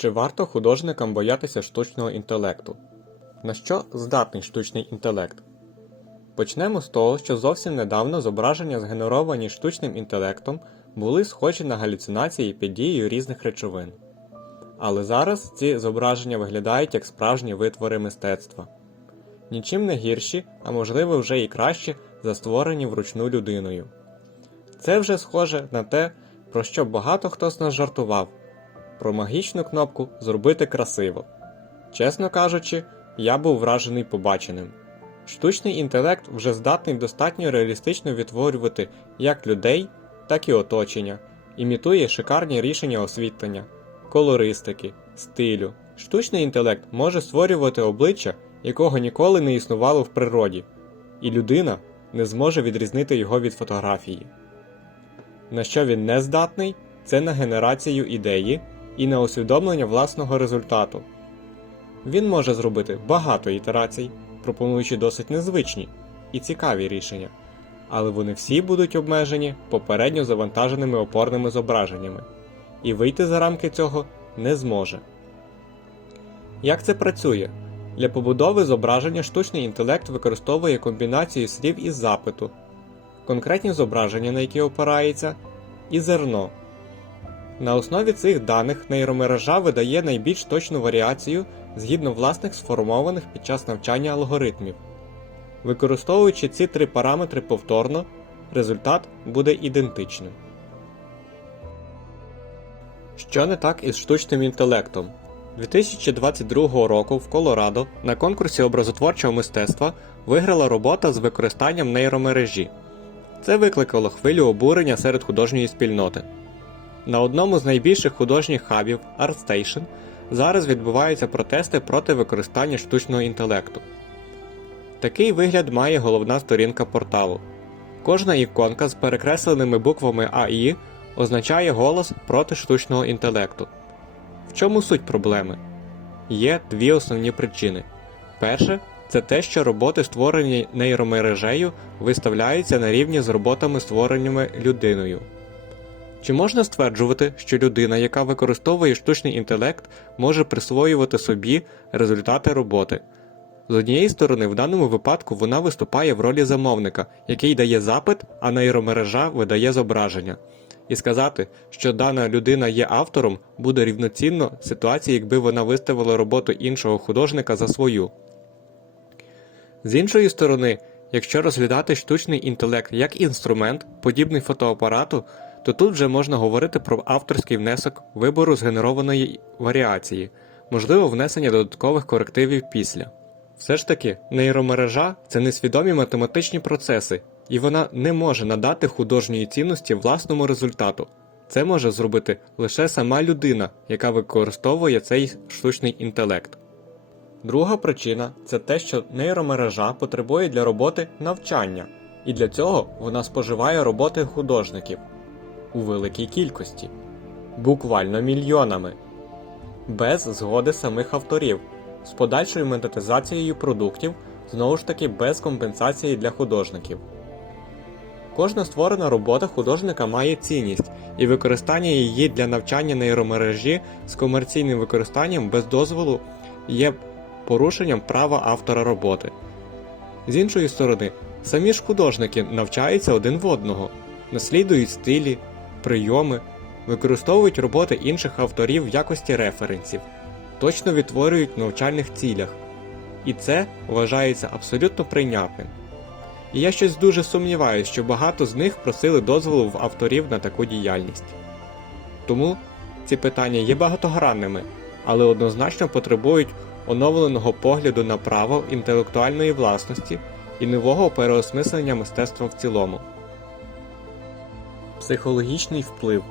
Чи варто художникам боятися штучного інтелекту? На що здатний штучний інтелект? Почнемо з того, що зовсім недавно зображення, згенеровані штучним інтелектом, були схожі на галюцинації під дією різних речовин. Але зараз ці зображення виглядають як справжні витвори мистецтва. Нічим не гірші, а можливо вже і кращі, за створені вручну людиною. Це вже схоже на те, про що багато хто з нас жартував про магічну кнопку Зробити красиво. Чесно кажучи, я був вражений побаченим. Штучний інтелект вже здатний достатньо реалістично відтворювати як людей, так і оточення, імітує шикарні рішення освітлення, колористики, стилю. Штучний інтелект може створювати обличчя, якого ніколи не існувало в природі, і людина не зможе відрізнити його від фотографії. На що він не здатний, це на генерацію ідеї і на усвідомлення власного результату. Він може зробити багато ітерацій, пропонуючи досить незвичні і цікаві рішення, але вони всі будуть обмежені попередньо завантаженими опорними зображеннями, і вийти за рамки цього не зможе. Як це працює? Для побудови зображення штучний інтелект використовує комбінацію слів із запиту, конкретні зображення, на які опирається, і зерно. На основі цих даних нейромережа видає найбільш точну варіацію згідно власних сформованих під час навчання алгоритмів. Використовуючи ці три параметри повторно, результат буде ідентичним. Що не так із штучним інтелектом? 2022 року в Колорадо на конкурсі образотворчого мистецтва виграла робота з використанням нейромережі. Це викликало хвилю обурення серед художньої спільноти. На одному з найбільших художніх хабів ArtStation зараз відбуваються протести проти використання штучного інтелекту. Такий вигляд має головна сторінка порталу. Кожна іконка з перекресленими буквами АІ означає голос проти штучного інтелекту. В чому суть проблеми? Є дві основні причини. Перше це те, що роботи, створені нейромережею, виставляються на рівні з роботами, створеними людиною. Чи можна стверджувати, що людина, яка використовує штучний інтелект, може присвоювати собі результати роботи? З однієї сторони, в даному випадку вона виступає в ролі замовника, який дає запит, а нейромережа видає зображення. І сказати, що дана людина є автором, буде рівноцінно ситуації, якби вона виставила роботу іншого художника за свою. З іншої сторони, якщо розглядати штучний інтелект як інструмент, подібний фотоапарату, то тут вже можна говорити про авторський внесок вибору згенерованої варіації, можливо, внесення додаткових корективів після. Все ж таки, нейромережа це несвідомі математичні процеси, і вона не може надати художньої цінності власному результату. Це може зробити лише сама людина, яка використовує цей штучний інтелект. Друга причина це те, що нейромережа потребує для роботи навчання, і для цього вона споживає роботи художників у великій кількості, буквально мільйонами, без згоди самих авторів, з подальшою монетизацією продуктів, знову ж таки без компенсації для художників. Кожна створена робота художника має цінність, і використання її для навчання нейромережі з комерційним використанням без дозволу є порушенням права автора роботи. З іншої сторони, самі ж художники навчаються один в одного, наслідують стилі, прийоми, використовують роботи інших авторів в якості референсів, точно відтворюють в навчальних цілях. І це вважається абсолютно прийнятним. І я щось дуже сумніваюся, що багато з них просили дозволу в авторів на таку діяльність. Тому ці питання є багатогранними, але однозначно потребують оновленого погляду на право інтелектуальної власності і нового переосмислення мистецтва в цілому. Психологічний вплив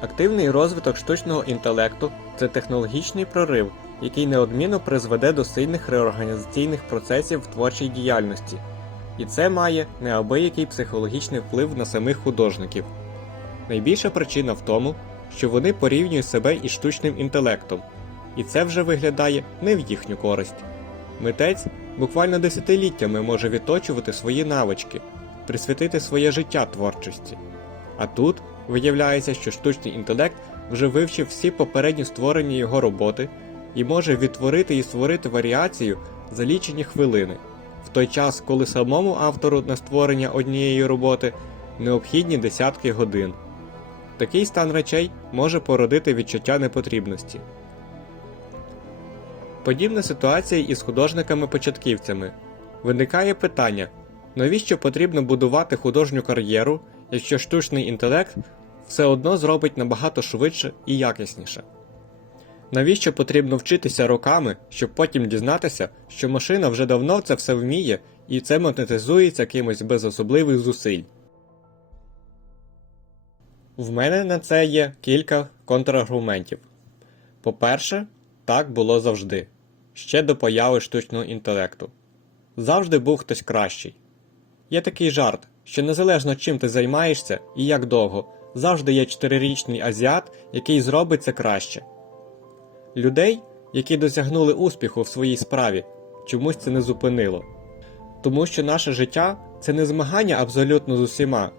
Активний розвиток штучного інтелекту це технологічний прорив, який неодмінно призведе до сильних реорганізаційних процесів в творчій діяльності, і це має неабиякий психологічний вплив на самих художників. Найбільша причина в тому, що вони порівнюють себе із штучним інтелектом, і це вже виглядає не в їхню користь. Митець буквально десятиліттями може відточувати свої навички, присвятити своє життя творчості. А тут виявляється, що штучний інтелект вже вивчив всі попередні створені його роботи і може відтворити і створити варіацію за лічені хвилини, в той час, коли самому автору на створення однієї роботи необхідні десятки годин. Такий стан речей може породити відчуття непотрібності. Подібна ситуація із художниками-початківцями. Виникає питання, навіщо потрібно будувати художню кар'єру, якщо штучний інтелект все одно зробить набагато швидше і якісніше? Навіщо потрібно вчитися роками, щоб потім дізнатися, що машина вже давно це все вміє і це монетизується кимось без особливих зусиль? В мене на це є кілька контраргументів. По-перше, так було завжди, ще до появи штучного інтелекту. Завжди був хтось кращий. Є такий жарт, що незалежно чим ти займаєшся і як довго, завжди є чотирирічний азіат, який зробить це краще. Людей, які досягнули успіху в своїй справі, чомусь це не зупинило. Тому що наше життя це не змагання абсолютно з усіма,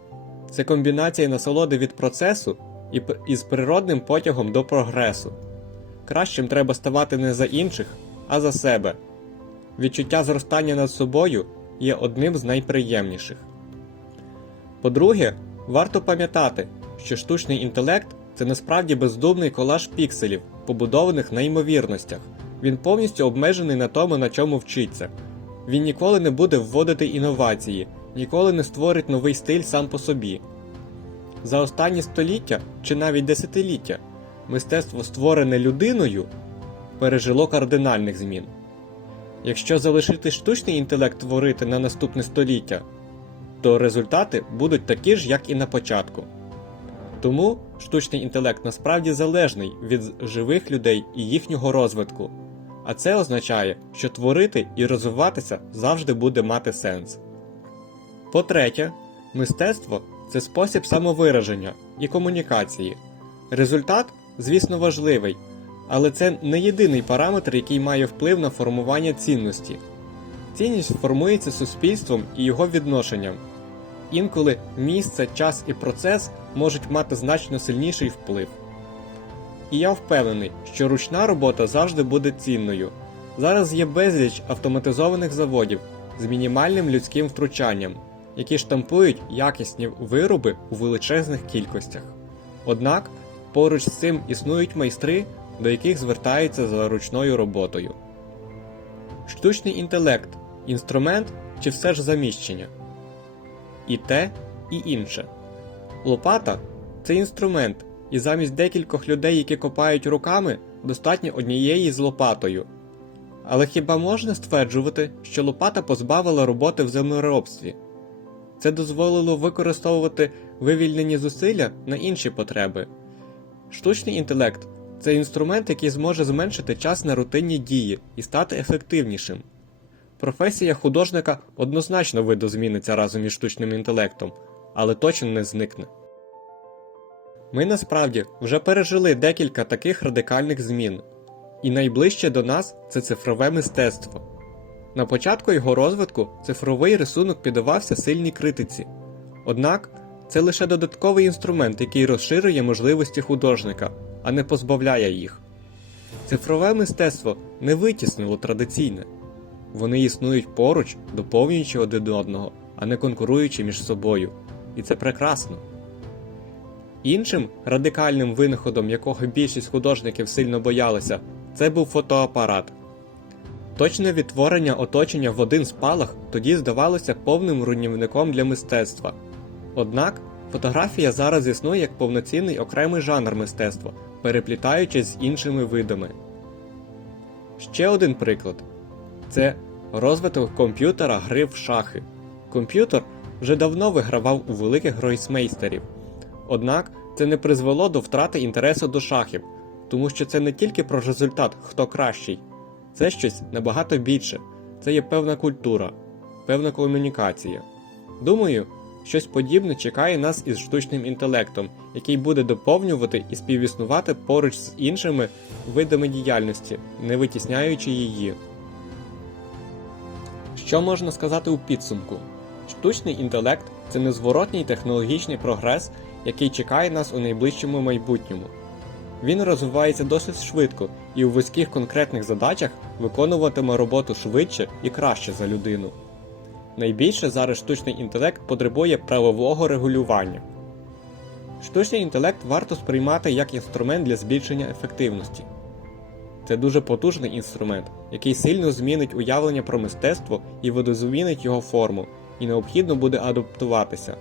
це комбінація насолоди від процесу і із природним потягом до прогресу. Кращим треба ставати не за інших, а за себе. Відчуття зростання над собою є одним з найприємніших. По-друге, варто пам'ятати, що штучний інтелект це насправді бездумний колаж пікселів, побудованих на ймовірностях. Він повністю обмежений на тому, на чому вчиться. Він ніколи не буде вводити інновації, ніколи не створить новий стиль сам по собі. За останні століття чи навіть десятиліття мистецтво, створене людиною, пережило кардинальних змін. Якщо залишити штучний інтелект творити на наступне століття, то результати будуть такі ж, як і на початку. Тому штучний інтелект насправді залежний від живих людей і їхнього розвитку, а це означає, що творити і розвиватися завжди буде мати сенс. По-третє, мистецтво це спосіб самовираження і комунікації. Результат, звісно, важливий, але це не єдиний параметр, який має вплив на формування цінності. Цінність формується суспільством і його відношенням. Інколи місце, час і процес можуть мати значно сильніший вплив. І я впевнений, що ручна робота завжди буде цінною. Зараз є безліч автоматизованих заводів з мінімальним людським втручанням, які штампують якісні вироби у величезних кількостях. Однак поруч з цим існують майстри, до яких звертаються за ручною роботою. Штучний інтелект інструмент чи все ж заміщення? І те, і інше. Лопата це інструмент, і замість декількох людей, які копають руками, достатньо однієї з лопатою. Але хіба можна стверджувати, що лопата позбавила роботи в землеробстві? Це дозволило використовувати вивільнені зусилля на інші потреби. Штучний інтелект це інструмент, який зможе зменшити час на рутинні дії і стати ефективнішим. Професія художника однозначно видозміниться разом із штучним інтелектом, але точно не зникне. Ми насправді вже пережили декілька таких радикальних змін, і найближче до нас це цифрове мистецтво. На початку його розвитку цифровий рисунок піддавався сильній критиці. Однак це лише додатковий інструмент, який розширює можливості художника, а не позбавляє їх. Цифрове мистецтво не витіснило традиційне. Вони існують поруч, доповнюючи один одного, а не конкуруючи між собою. І це прекрасно. Іншим радикальним винаходом, якого більшість художників сильно боялися, це був фотоапарат. Точне відтворення оточення в один спалах тоді здавалося повним руйнівником для мистецтва. Однак фотографія зараз існує як повноцінний окремий жанр мистецтва, переплітаючись з іншими видами. Ще один приклад це розвиток комп'ютера гри в шахи. Комп'ютер вже давно вигравав у великих гройсмейстерів. Однак це не призвело до втрати інтересу до шахів, тому що це не тільки про результат, хто кращий, це щось набагато більше. Це є певна культура, певна комунікація. Думаю, щось подібне чекає нас із штучним інтелектом, який буде доповнювати і співіснувати поруч з іншими видами діяльності, не витісняючи її. Що можна сказати у підсумку? Штучний інтелект це незворотній технологічний прогрес, який чекає нас у найближчому майбутньому. Він розвивається досить швидко і у вузьких конкретних задачах виконуватиме роботу швидше і краще за людину. Найбільше зараз штучний інтелект потребує правового регулювання. Штучний інтелект варто сприймати як інструмент для збільшення ефективності. Це дуже потужний інструмент, який сильно змінить уявлення про мистецтво і видозмінить його форму, і необхідно буде адаптуватися.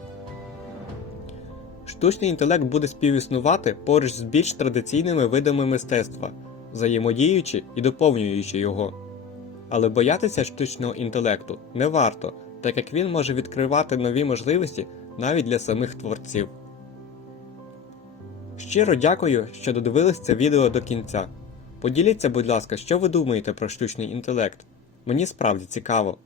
Штучний інтелект буде співіснувати поруч з більш традиційними видами мистецтва, взаємодіючи і доповнюючи його. Але боятися штучного інтелекту не варто, так як він може відкривати нові можливості навіть для самих творців. Щиро дякую, що додивились це відео до кінця. Поділіться, будь ласка, що ви думаєте про штучний інтелект. Мені справді цікаво.